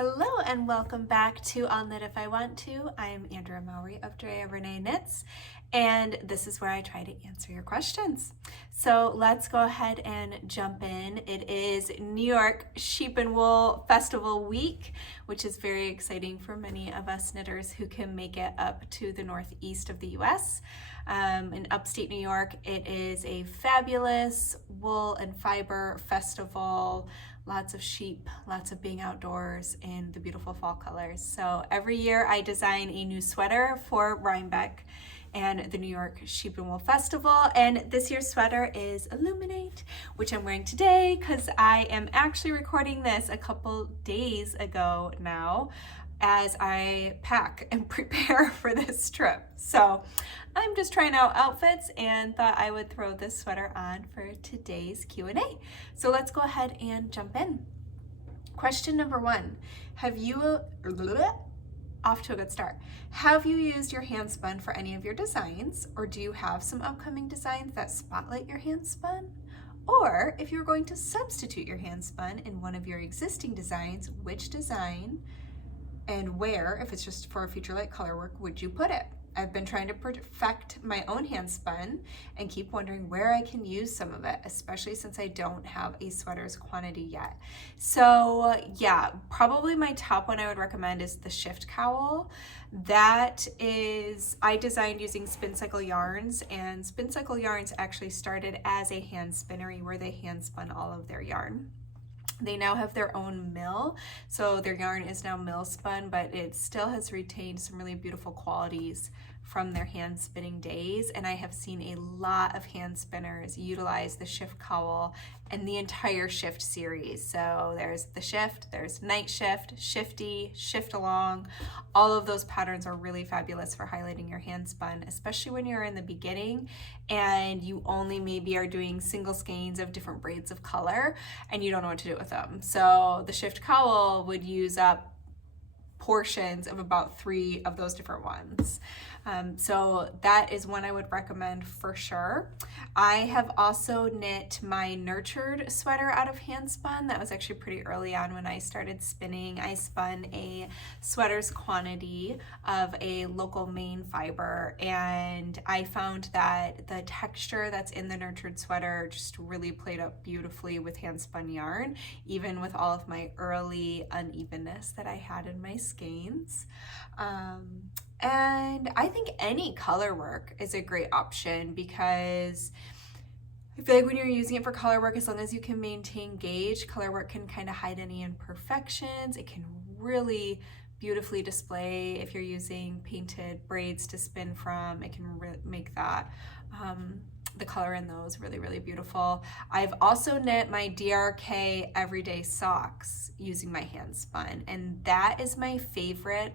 Hello and welcome back to I'll Knit If I Want To. I'm Andrea Mowry of Drea Renee Knits, and this is where I try to answer your questions. So let's go ahead and jump in. It is New York Sheep and Wool Festival Week, which is very exciting for many of us knitters who can make it up to the northeast of the US. In upstate New York, it is a fabulous wool and fiber festival. Lots of sheep, lots of being outdoors in the beautiful fall colors. So every year I design a new sweater for Rhinebeck and the New York Sheep and Wool Festival. And this year's sweater is Illuminate, which I'm wearing today because I am actually recording this a couple days ago now as I pack and prepare for this trip. So I'm just trying out outfits and thought I would throw this sweater on for today's Q&A. So let's go ahead and jump in. Question number 1, off to a good start. Have you used your handspun for any of your designs, or do you have some upcoming designs that spotlight your handspun? Or if you're going to substitute your handspun in one of your existing designs, which design and where, if it's just for a future like color work, would you put it? I've been trying to perfect my own handspun and keep wondering where I can use some of it, especially since I don't have a sweater's quantity yet. So yeah, probably my top one I would recommend is the Shift Cowl. That is, I designed using Spin Cycle yarns, and Spin Cycle yarns actually started as a hand spinnery where they hand spun all of their yarn. They now have their own mill, so their yarn is now mill spun, but it still has retained some really beautiful qualities from their hand spinning days. And I have seen a lot of hand spinners utilize the Shift Cowl and the entire Shift series. So there's the Shift, there's Night Shift, Shifty, Shift Along. All of those patterns are really fabulous for highlighting your hand spun, especially when you're in the beginning and you only maybe are doing single skeins of different braids of color and you don't know what to do with them. So the Shift Cowl would use up portions of about 3 of those different ones. So that is one I would recommend for sure. I have also knit my Nurtured sweater out of handspun. That was actually pretty early on when I started spinning. I spun a sweater's quantity of a local Maine fiber, and I found that the texture that's in the Nurtured sweater just really played up beautifully with handspun yarn, even with all of my early unevenness that I had in my skeins. And I think any color work is a great option because I feel like when you're using it for color work, as long as you can maintain gauge, color work can kind of hide any imperfections. It can really beautifully display if you're using painted braids to spin from. It can make that the color in those really, really beautiful. I've also knit my DRK everyday socks using my handspun, and that is my favorite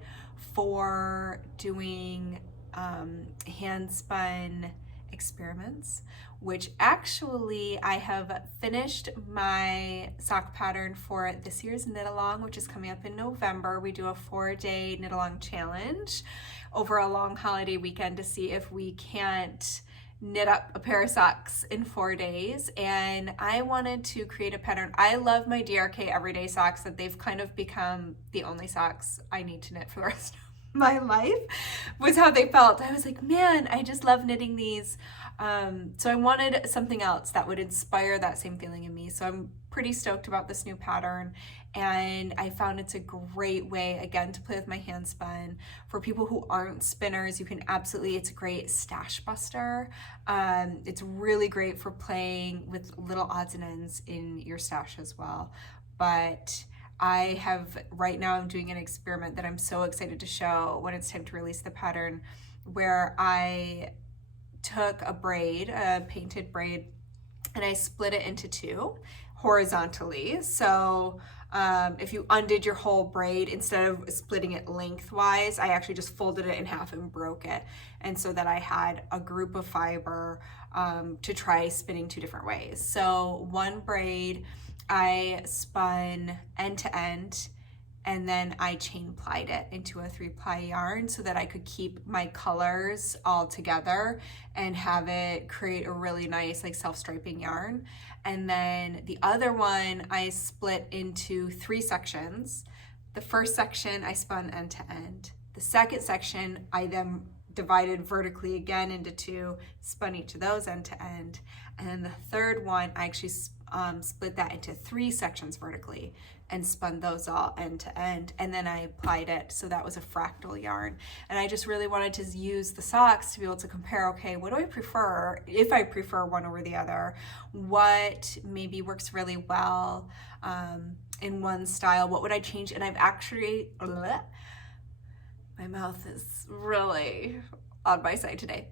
for doing handspun experiments, which actually I have finished my sock pattern for this year's knit along, which is coming up in November. We do a 4-day knit along challenge over a long holiday weekend to see if we can't knit up a pair of socks in 4 days, and I wanted to create a pattern. I love my DRK everyday socks, that they've kind of become the only socks I need to knit for the rest of my life, was how they felt. I was like, man, I just love knitting these. So I wanted something else that would inspire that same feeling in me. So I'm pretty stoked about this new pattern, and I found it's a great way, again, to play with my handspun. For people who aren't spinners, you can absolutely, it's a great stash buster. It's really great for playing with little odds and ends in your stash as well. But I have, right now I'm doing an experiment that I'm so excited to show when it's time to release the pattern, where I took a braid, a painted braid, and I split it into 2 horizontally. So if you undid your whole braid, instead of splitting it lengthwise, I actually just folded it in half and broke it. And so that I had a group of fiber to try spinning 2 different ways. So one braid I spun end to end, and then I chain plied it into a 3-ply yarn so that I could keep my colors all together and have it create a really nice like self-striping yarn. And then the other one I split into 3 sections The first section I spun end to end. The second section I then divided vertically again into two, spun each of those end to end. And then the third one, I actually split that into 3 sections vertically and spun those all end to end. And then I applied it, so that was a fractal yarn. And I just really wanted to use the socks to be able to compare, okay, what do I prefer, if I prefer one over the other, what maybe works really well in one style, what would I change? And I've actually, my mouth is really on my side today.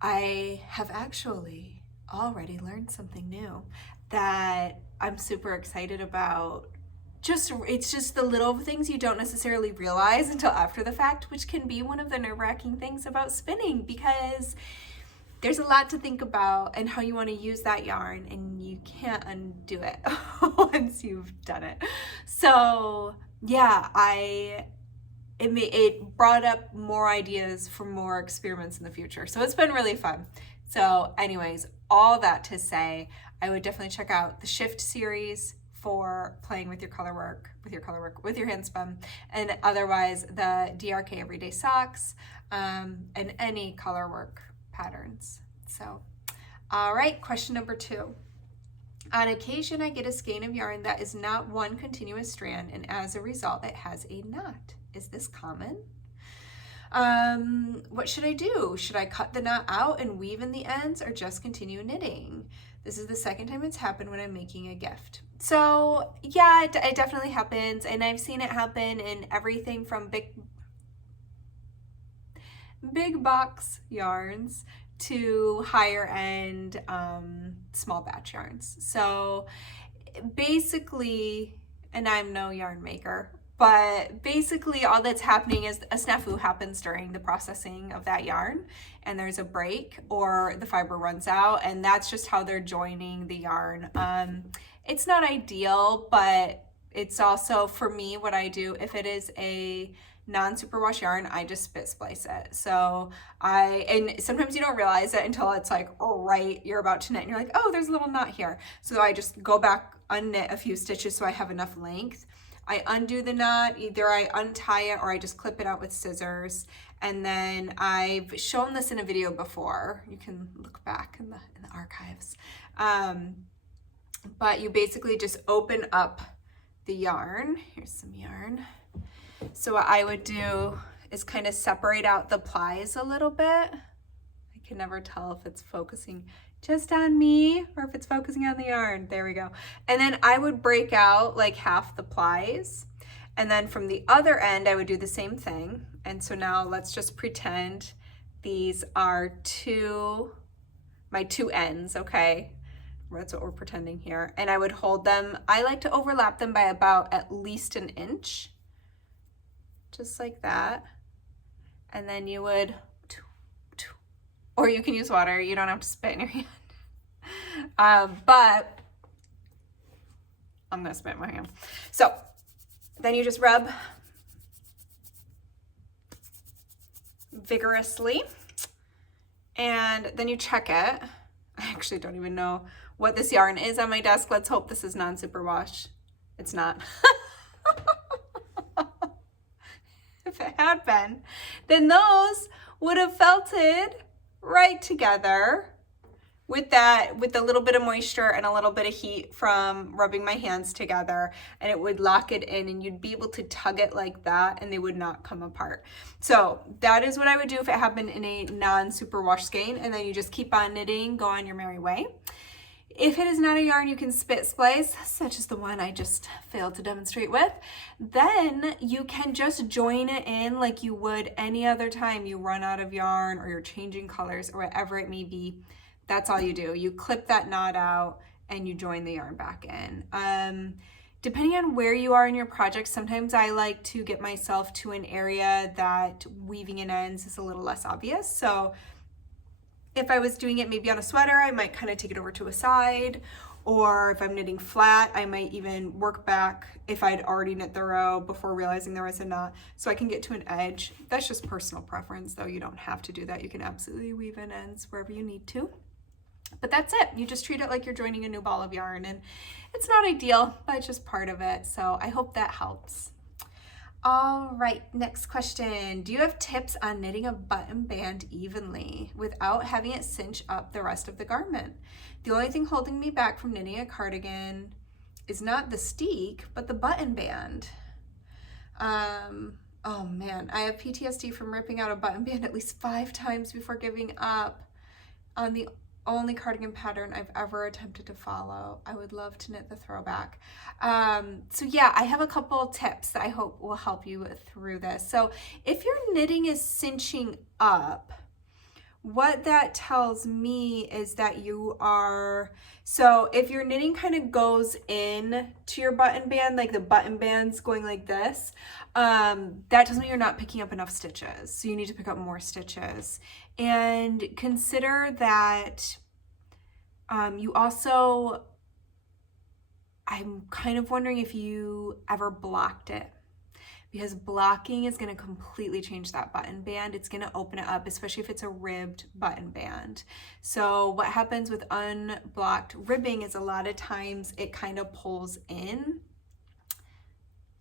I have actually already learned something new that I'm super excited about. It's just the little things you don't necessarily realize until after the fact, which can be one of the nerve-wracking things about spinning, because there's a lot to think about and how you want to use that yarn, and you can't undo it once you've done it. So yeah, it brought up more ideas for more experiments in the future. So it's been really fun. So anyways, all that to say, I would definitely check out the Shift series for playing with your color work, with your handspun, and otherwise the DRK Everyday Socks, and any color work patterns. So, all right, question number 2. On occasion, I get a skein of yarn that is not one continuous strand, and as a result, it has a knot. Is this common? What should I do? Should I cut the knot out and weave in the ends, or just continue knitting? This is the second time it's happened when I'm making a gift. So yeah, it definitely happens, and I've seen it happen in everything from big box yarns to higher end small batch yarns. So basically, and I'm no yarn maker, but basically all that's happening is a snafu happens during the processing of that yarn, and there's a break or the fiber runs out, and that's just how they're joining the yarn. It's not ideal, but it's also, for me, what I do, if it is a non-superwash yarn, I just spit splice it. So and sometimes you don't realize it until it's like, oh, right, you're about to knit and you're like, oh, there's a little knot here. So I just go back, unknit a few stitches so I have enough length. I undo the knot, either I untie it or I just clip it out with scissors. And then I've shown this in a video before. You can look back in the archives. But you basically just open up the yarn. Here's some yarn. So what I would do is kind of separate out the plies a little bit. I can never tell if it's focusing just on me or if it's focusing on the yarn. There we go. And then I would break out like half the plies. And then from the other end, I would do the same thing. And so now let's just pretend these are my two ends, okay? That's what we're pretending here. And I would hold them. I like to overlap them by about at least an inch. Just like that. And then you would, or you can use water. You don't have to spit in your hand. But I'm gonna spit in my hand. So then you just rub vigorously, and then you check it. I actually don't even know what this yarn is on my desk. Let's hope this is non-superwash. It's not. If it had been, then those would have felted right together with a little bit of moisture and a little bit of heat from rubbing my hands together, and it would lock it in, and you'd be able to tug it like that and they would not come apart. So that is what I would do if it happened in a non-superwash skein, and then you just keep on knitting, go on your merry way. If it is not a yarn you can spit splice, such as the one I just failed to demonstrate with, then you can just join it in like you would any other time you run out of yarn or you're changing colors or whatever it may be. That's all you do. You clip that knot out and you join the yarn back in. Depending on where you are in your project, sometimes I like to get myself to an area that weaving in ends is a little less obvious. So if I was doing it maybe on a sweater, I might kind of take it over to a side, or if I'm knitting flat, I might even work back if I'd already knit the row before realizing there was a knot, so I can get to an edge. That's just personal preference, though. You don't have to do that. You can absolutely weave in ends wherever you need to. But that's it. You just treat it like you're joining a new ball of yarn, and it's not ideal, but it's just part of it. So I hope that helps. All right, next question. Do you have tips on knitting a button band evenly without having it cinch up the rest of the garment? The only thing holding me back from knitting a cardigan is not the steek, but the button band. Oh man, I have PTSD from ripping out a button band at least 5 times before giving up on the only cardigan pattern I've ever attempted to follow. I would love to knit the throwback. So yeah, I have a couple tips that I hope will help you through this. So if your knitting is cinching up, what that tells me is that you are, so if your knitting kind of goes in to your button band, like the button band's going like this, that tells me you're not picking up enough stitches. So you need to pick up more stitches. And consider that you also, I'm kind of wondering if you ever blocked it, because blocking is going to completely change that button band. It's going to open it up, especially if it's a ribbed button band. So what happens with unblocked ribbing is a lot of times it kind of pulls in,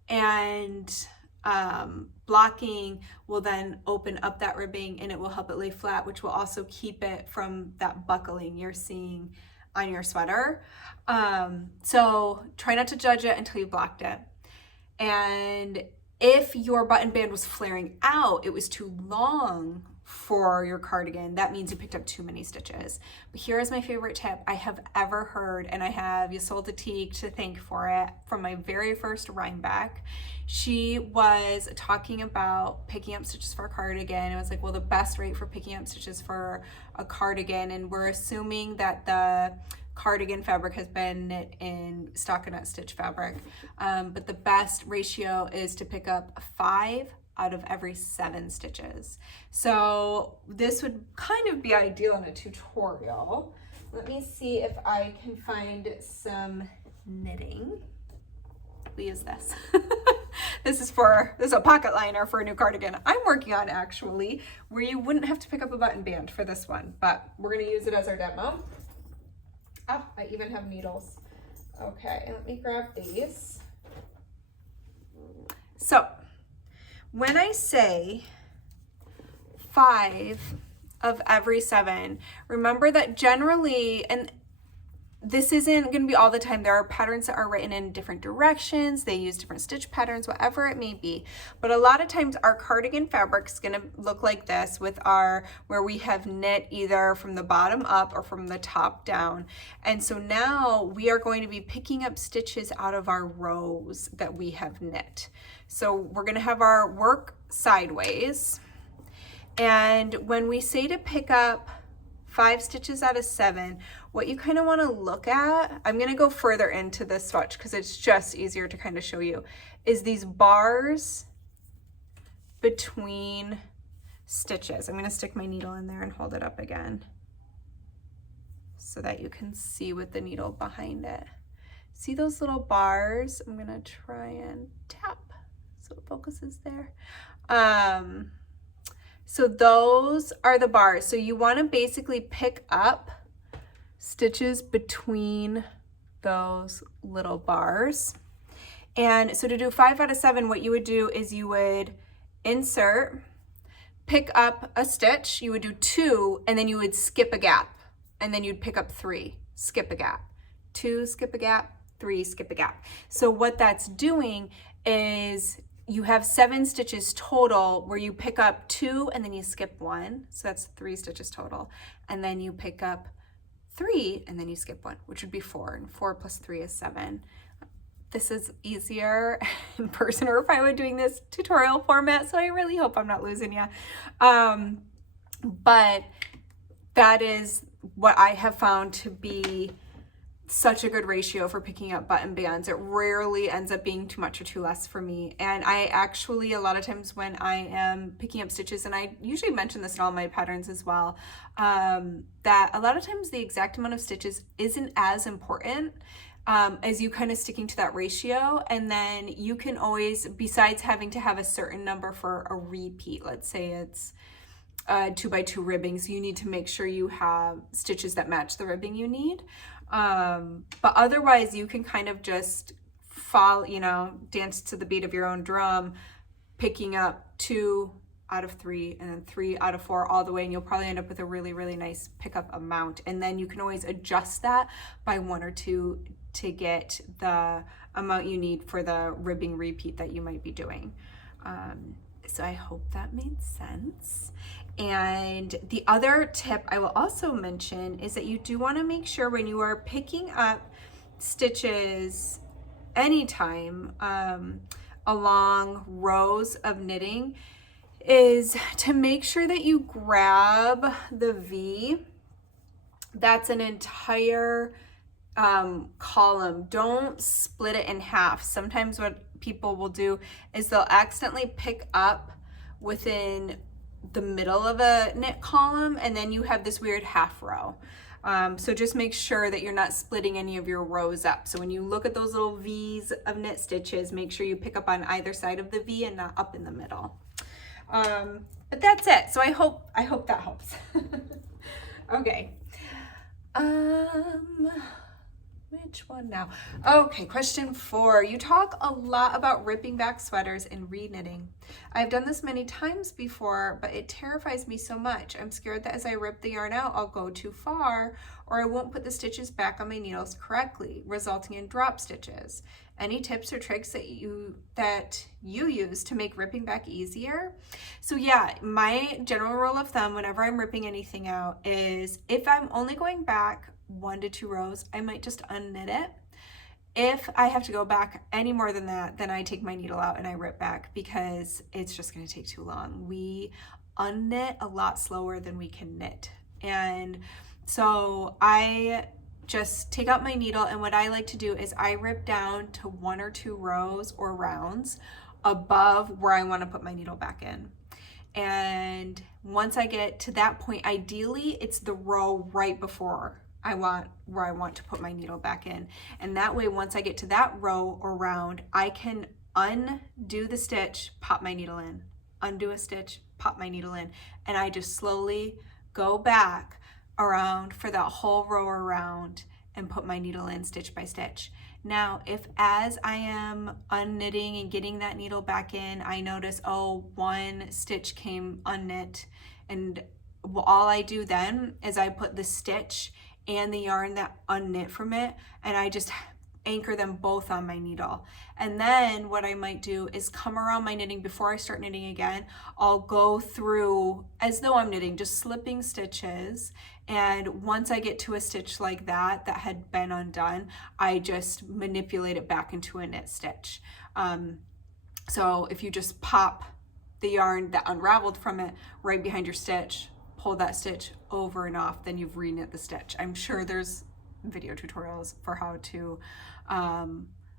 and blocking will then open up that ribbing and it will help it lay flat, which will also keep it from that buckling you're seeing on your sweater. So try not to judge it until you blocked it. And if your button band was flaring out, it was too long for your cardigan, that means you picked up too many stitches. But here is my favorite tip I have ever heard, and I have Ysolda Teague to thank for it from my very first Rhinebeck. She was talking about picking up stitches for a cardigan. It was like, well, the best rate for picking up stitches for a cardigan, and we're assuming that the cardigan fabric has been knit in stockinette stitch fabric, but the best ratio is to pick up 5 out of every 7 stitches. So this would kind of be ideal in a tutorial. Let me see if I can find some knitting. We use this. This is a pocket liner for a new cardigan I'm working on, actually, where you wouldn't have to pick up a button band for this one, but we're gonna use it as our demo. Oh, I even have needles. Okay, let me grab these. So when I say 5 of every 7, remember that generally, and this isn't going to be all the time, there are patterns that are written in different directions, they use different stitch patterns, whatever it may be, but a lot of times our cardigan fabric is going to look like this with where we have knit either from the bottom up or from the top down. And so now we are going to be picking up stitches out of our rows that we have knit. So we're going to have our work sideways, and when we say to pick up 5 stitches out of 7, what you kind of want to look at, I'm going to go further into this swatch because it's just easier to kind of show you, is these bars between stitches. I'm going to stick my needle in there and hold it up again so that you can see with the needle behind it. See those little bars? I'm going to try and tap so it focuses there. So those are the bars. So you want to basically pick up stitches between those little bars. And so to do 5 out of 7, what you would do is you would insert, pick up a stitch, you would do 2, and then you would skip a gap, and then you'd pick up 3, skip a gap, 2, skip a gap, 3, skip a gap. So what that's doing is you have 7 stitches total where you pick up 2 and then you skip 1. So that's 3 stitches total. And then you pick up 3 and then you skip 1, which would be 4. And 4 plus 3 is 7. This is easier in person or if I were doing this tutorial format. So I really hope I'm not losing you. But that is what I have found to be such a good ratio for picking up button bands. It rarely ends up being too much or too less for me. And I actually, a lot of times when I am picking up stitches, and I usually mention this in all my patterns as well, that a lot of times the exact amount of stitches isn't as important as you kind of sticking to that ratio. And then you can always, besides having to have a certain number for a repeat, let's say it's 2x2 ribbing, so you need to make sure you have stitches that match the ribbing you need. But otherwise you can kind of just follow, dance to the beat of your own drum, picking up 2 out of 3 and then 3 out of 4 all the way, and you'll probably end up with a really, really nice pickup amount. And then you can always adjust that by 1 or 2 to get the amount you need for the ribbing repeat that you might be doing. So I hope that made sense. And the other tip I will also mention is that you do want to make sure when you are picking up stitches anytime along rows of knitting is to make sure that you grab the V. That's an entire column. Don't split it in half. Sometimes what people will do is they'll accidentally pick up within the middle of a knit column, and then you have this weird half row. So just make sure that you're not splitting any of your rows up. So when you look at those little V's of knit stitches, make sure you pick up on either side of the V and not up in the middle. But that's it. So I hope that helps. Okay. Which one now? Okay, question 4. You talk a lot about ripping back sweaters and re-knitting. I've done this many times before, but it terrifies me so much. I'm scared that as I rip the yarn out, I'll go too far, or I won't put the stitches back on my needles correctly, resulting in drop stitches. Any tips or tricks that you use to make ripping back easier? So yeah, my general rule of thumb whenever I'm ripping anything out is if I'm only going back 1 to 2 rows, I might just unknit it. If I have to go back any more than that, then I take my needle out and I rip back because it's just going to take too long. We unknit a lot slower than we can knit. And so I just take out my needle, and what I like to do is I rip down to 1 or 2 rows or rounds above where I want to put my needle back in. And once I get to that point, ideally it's the row right before where I want to put my needle back in. And that way, once I get to that row or round, I can undo the stitch, pop my needle in, undo a stitch, pop my needle in, and I just slowly go back around for that whole row or round and put my needle in stitch by stitch. Now, if as I am unknitting and getting that needle back in, I notice, oh, 1 stitch came unknit, and all I do then is I put the stitch and the yarn that unknit from it, and I just anchor them both on my needle. And then what I might do is come around my knitting before I start knitting again. I'll go through as though I'm knitting, just slipping stitches. And once I get to a stitch like that had been undone, I just manipulate it back into a knit stitch. So if you just pop the yarn that unraveled from it right behind your stitch, pull that stitch over and off, then you've re-knit the stitch. I'm sure there's video tutorials for how to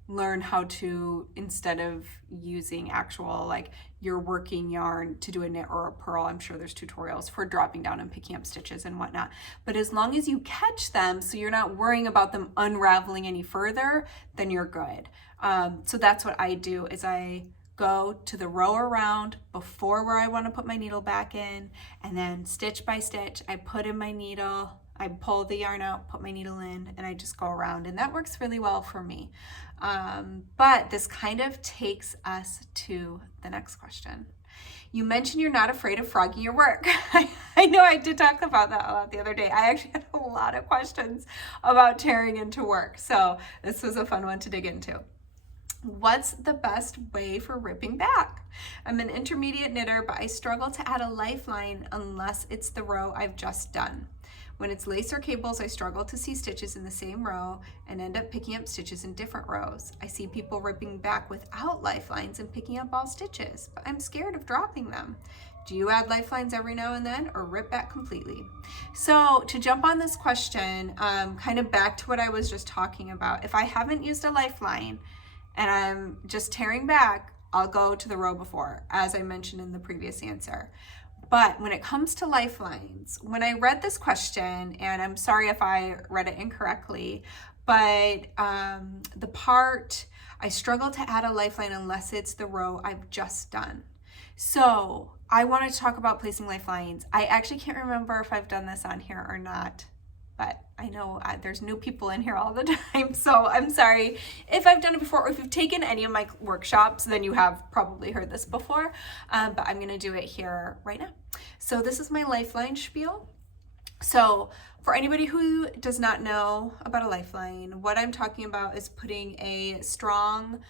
learn how to, instead of using actual like your working yarn to do a knit or a purl, I'm sure there's tutorials for dropping down and picking up stitches and whatnot. But as long as you catch them so you're not worrying about them unraveling any further, then you're good. So that's what I do, is I go to the row around before where I want to put my needle back in, and then stitch by stitch I put in my needle, I pull the yarn out, put my needle in, and I just go around, and that works really well for me. But this kind of takes us to the next question. You mentioned you're not afraid of frogging your work. I know I did talk about that a lot the other day. I actually had a lot of questions about tearing into work, so this was a fun one to dig into. What's the best way for ripping back? I'm an intermediate knitter, but I struggle to add a lifeline unless it's the row I've just done. When it's lace or cables, I struggle to see stitches in the same row and end up picking up stitches in different rows. I see people ripping back without lifelines and picking up all stitches, but I'm scared of dropping them. Do you add lifelines every now and then or rip back completely? So to jump on this question, kind of back to what I was just talking about, if I haven't used a lifeline and I'm just tearing back, I'll go to the row before, as I mentioned in the previous answer. But when it comes to lifelines, when I read this question, and I'm sorry if I read it incorrectly, but the part, I struggle to add a lifeline unless it's the row I've just done. So I wanted to talk about placing lifelines. I actually can't remember if I've done this on here or not. but I know there's new people in here all the time, so I'm sorry if I've done it before, or if you've taken any of my workshops, then you have probably heard this before, but I'm gonna do it here right now. So this is my Lifeline spiel. So for anybody who does not know about a lifeline, what I'm talking about is putting a strong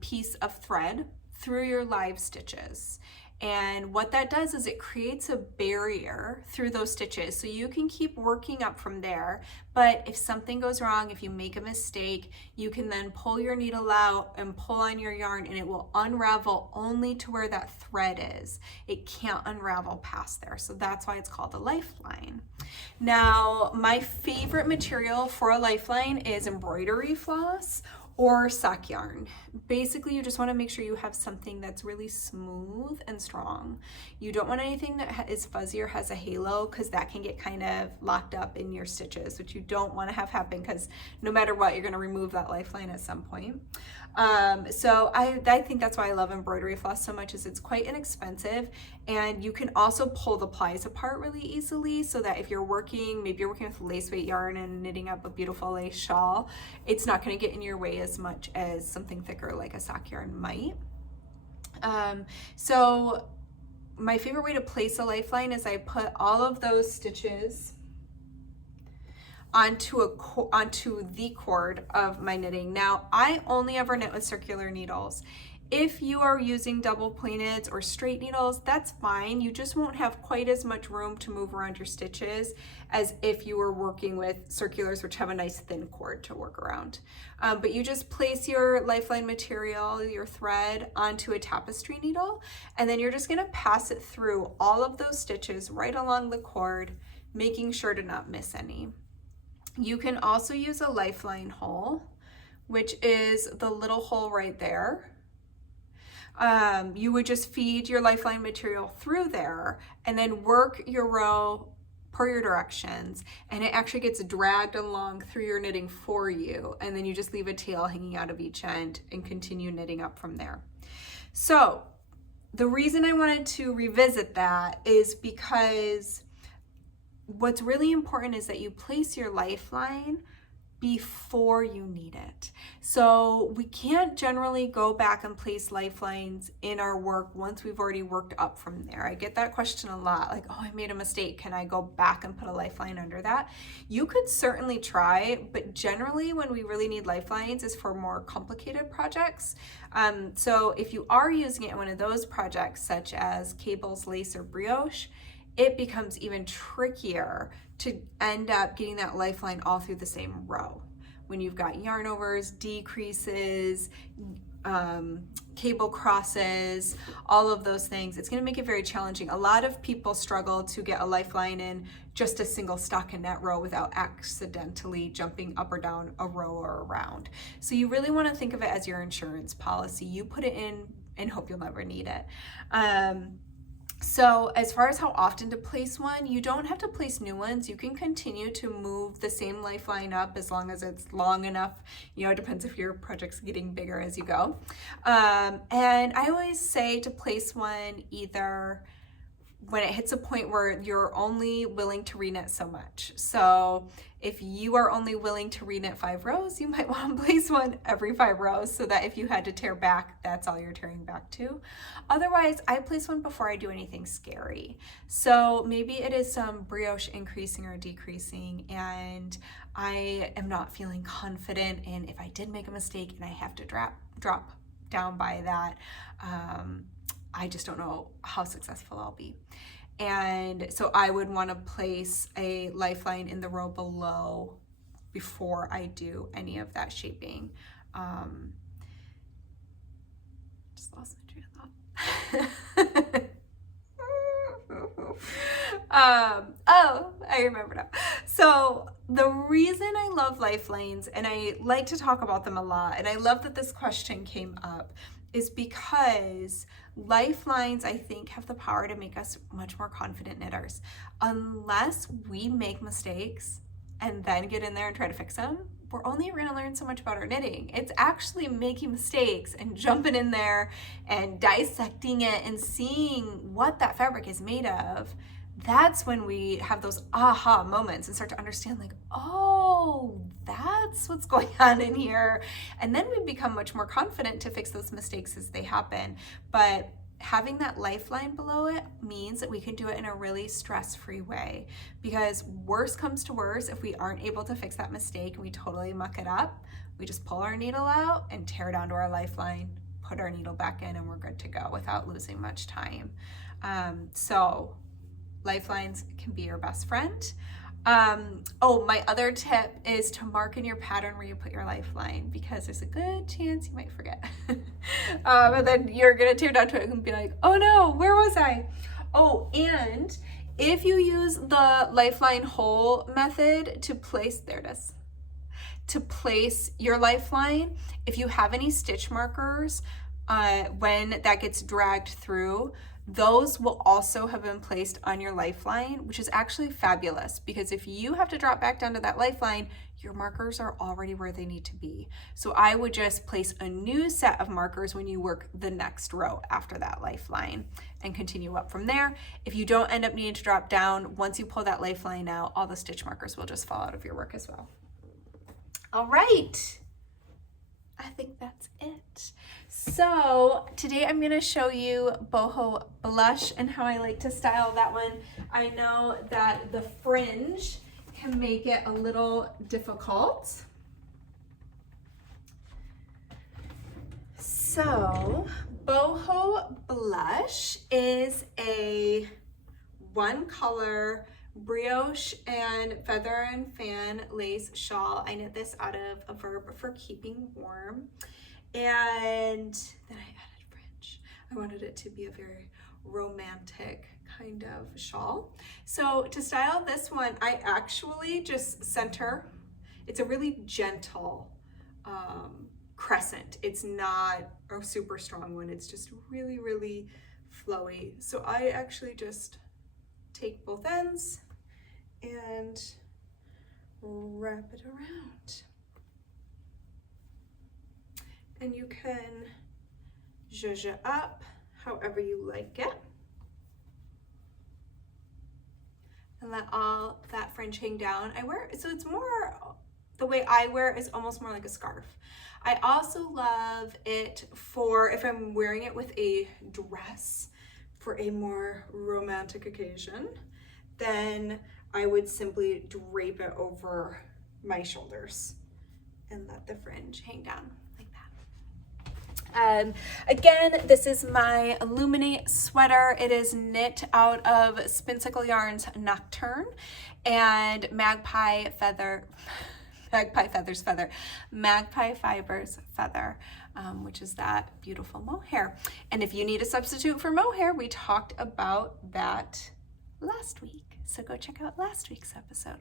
piece of thread through your live stitches. And what that does is it creates a barrier through those stitches, so you can keep working up from there. But if something goes wrong, if you make a mistake, you can then pull your needle out and pull on your yarn, and it will unravel only to where that thread is. It can't unravel past there. So that's why it's called a lifeline. Now, my favorite material for a lifeline is embroidery floss or sock yarn. Basically, you just want to make sure you have something that's really smooth and strong. You don't want anything that is fuzzy or has a halo, because that can get kind of locked up in your stitches, which you don't want to have happen, because no matter what, you're going to remove that lifeline at some point. So I think that's why I love embroidery floss so much, is it's quite inexpensive, and you can also pull the plies apart really easily, so that if you're working, maybe you're working with lace weight yarn and knitting up a beautiful lace shawl, it's not going to get in your way as much as something thicker like a sock yarn might. So my favorite way to place a lifeline is I put all of those stitches onto the cord of my knitting. Now, I only ever knit with circular needles. If you are using double pointed or straight needles, that's fine. You just won't have quite as much room to move around your stitches as if you were working with circulars, which have a nice thin cord to work around. But you just place your lifeline material, your thread, onto a tapestry needle, and then you're just gonna pass it through all of those stitches right along the cord, making sure to not miss any. You can also use a lifeline hole, which is the little hole right there. You would just feed your lifeline material through there and then work your row per your directions, and it actually gets dragged along through your knitting for you, and then you just leave a tail hanging out of each end and continue knitting up from there. So the reason I wanted to revisit that is because what's really important is that you place your lifeline before you need it. So we can't generally go back and place lifelines in our work once we've already worked up from there. I get that question a lot, like, oh, I made a mistake, can I go back and put a lifeline under that? You could certainly try, but generally when we really need lifelines is for more complicated projects. So if you are using it in one of those projects, such as cables, lace, or brioche, it becomes even trickier to end up getting that lifeline all through the same row. When you've got yarn overs, decreases, cable crosses, all of those things, it's going to make it very challenging. A lot of people struggle to get a lifeline in just a single stockinette row without accidentally jumping up or down a row or around. So you really want to think of it as your insurance policy. You put it in and hope you'll never need it. So as far as how often to place one, you don't have to place new ones. You can continue to move the same lifeline up as long as it's long enough. You know, it depends if your project's getting bigger as you go. And I always say to place one either when it hits a point where you're only willing to reknit so much. So if you are only willing to reknit 5 rows, you might want to place one every 5 rows, so that if you had to tear back, that's all you're tearing back to. Otherwise, I place one before I do anything scary. So maybe it is some brioche increasing or decreasing, and I am not feeling confident in if I did make a mistake and I have to drop down by that. I just don't know how successful I'll be. And so I would want to place a lifeline in the row below before I do any of that shaping. Just lost my train of thought. Oh, I remember now. So the reason I love lifelines, and I like to talk about them a lot, and I love that this question came up, is because lifelines, I think, have the power to make us much more confident knitters. Unless we make mistakes and then get in there and try to fix them, we're only going to learn so much about our knitting. It's actually making mistakes and jumping in there and dissecting it and seeing what that fabric is made of that's when we have those aha moments and start to understand like, oh, that's what's going on in here. And then we become much more confident to fix those mistakes as they happen. But having that lifeline below it means that we can do it in a really stress-free way, because worse comes to worse, if we aren't able to fix that mistake and we totally muck it up, we just pull our needle out and tear down to our lifeline, put our needle back in, and we're good to go without losing much time. So lifelines can be your best friend. Oh, my other tip is to mark in your pattern where you put your lifeline, because there's a good chance you might forget. And then you're gonna tear down to it and be like, oh no, where was I? Oh, and if you use the Lifeline Hole method to place, there it is, to place your lifeline, if you have any stitch markers, when that gets dragged through, those will also have been placed on your lifeline, which is actually fabulous, because if you have to drop back down to that lifeline, your markers are already where they need to be. So I would just place a new set of markers when you work the next row after that lifeline and continue up from there. If you don't end up needing to drop down, once you pull that lifeline out, all the stitch markers will just fall out of your work as well. All right, I think that's it. So today I'm gonna show you boho blush and how I like to style that one. I know that the fringe can make it a little difficult. So boho blush is a one color brioche and feather and fan lace shawl. I knit this out of a verb for keeping warm. And then I added fringe. I wanted it to be a very romantic kind of shawl. So to style this one, I actually just center. It's a really gentle crescent. It's not a super strong one. It's just really, really flowy. So I actually just take both ends and wrap it around. And you can zhuzh it up however you like it. And let all that fringe hang down. I wear, so it's more, the way I wear it is almost more like a scarf. I also love it for if I'm wearing it with a dress for a more romantic occasion, then I would simply drape it over my shoulders and let the fringe hang down. Again, this is my Illuminate sweater. It is knit out of Spinsicle Yarns Nocturne and Magpie Fibers Feather, which is that beautiful mohair. And if you need a substitute for mohair, we talked about that last week. So go check out last week's episode.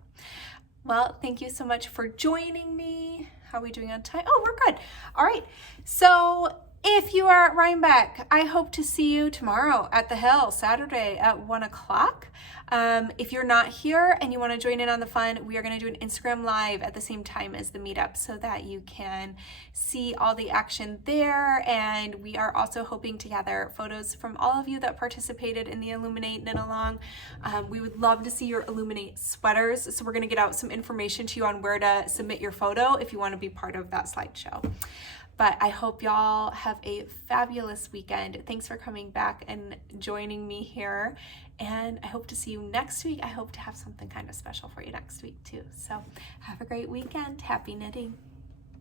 Well, thank you so much for joining me. How are we doing on time? Oh, we're good. All right. So if you are at Rhinebeck, I hope to see you tomorrow at the Hill, Saturday at 1 o'clock. If you're not here and you want to join in on the fun, we are going to do an Instagram Live at the same time as the meetup so that you can see all the action there. And we are also hoping to gather photos from all of you that participated in the Illuminate Knit Along. We would love to see your Illuminate sweaters. So we're going to get out some information to you on where to submit your photo if you want to be part of that slideshow. But I hope y'all have a fabulous weekend. Thanks for coming back and joining me here. And I hope to see you next week. I hope to have something kind of special for you next week too. So have a great weekend. Happy knitting.